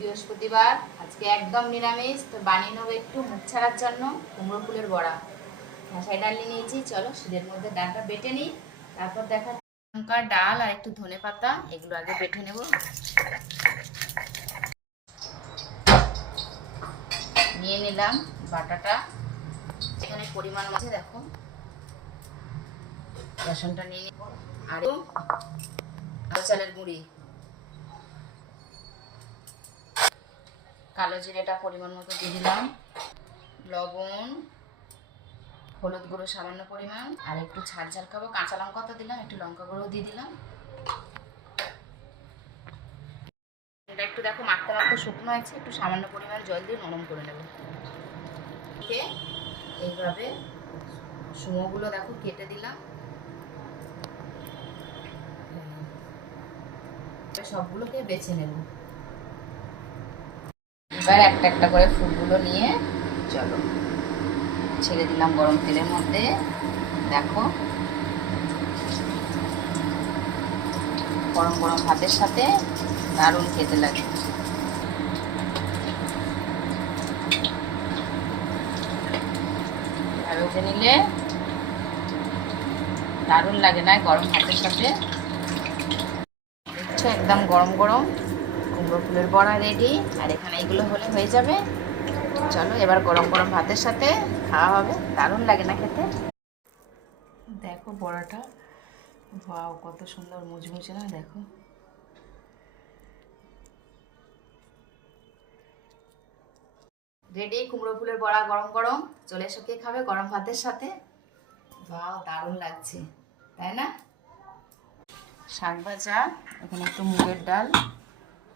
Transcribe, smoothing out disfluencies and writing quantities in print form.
বৃহস্পতিবার, আজকে একদম নিরামিষ। তো বানিয়ে নেবো একটু মুখ ছাড়ার জন্য কুমড়ো ফুলের বড়া। হাঁসাই ডাল নিয়ে নিয়েছি, চলো শীতের মধ্যে ডালটা বেটে নিই, তারপর দেখা। লঙ্কা, ডাল আর একটু ধনে পাতা, এগুলো আগে বেটে নেব। নিয়ে নিলাম বাটাটা, এখানে পরিমাণ মতো দেখো রসুনটা নিয়ে নিব, আর চালের গুঁড়ি, কালো জিরেটা পরিমাণ মতো দিয়ে দিলাম, লবণ, হলুদ গুঁড়ো সামান্য পরিমাণ, আর একটু ঝাল ঝাল খাবো কাঁচা লঙ্কা তো দিলাম, একটু লঙ্কা গুঁড়ো দিয়ে দিলাম। এটা একটু দেখো মাখতে মাখতে শুকনো আছে, একটু সামান্য পরিমাণ জল দিয়ে নরম করে নেব। এইভাবে সুমোগুলো দেখো কেটে দিলাম, সবগুলোকে বেছে নেব। এবার একটা একটা করে ফুলগুলো নিয়ে চলো ছেড়ে দিলাম গরম তেলের মধ্যে। দেখো গরম গরম ভাতের সাথে দারুণ খেতে লাগে। ভেজে নিলে দারুণ লাগে না গরম ভাতের সাথে। দেখছো একদম গরম গরম কুমড়ো ফুলের বড়া রেডি, আর এখানে এগুলো হলে হয়ে যাবে। চলো এবার গরম গরম ভাতের সাথে খাওয়া হবে, দারুণ লাগে না খেতে। দেখো বড়াটা, ওয়াও কত সুন্দর মুচমুচে না, দেখো। রেডি কুমড়ো ফুলের বড়া গরম গরম, চলে এসো কে খাবে গরম ভাতের সাথে। ওয়াও দারুণ লাগছে তাই না। শাক ভাজা, এখানে একটু মুগের ডাল,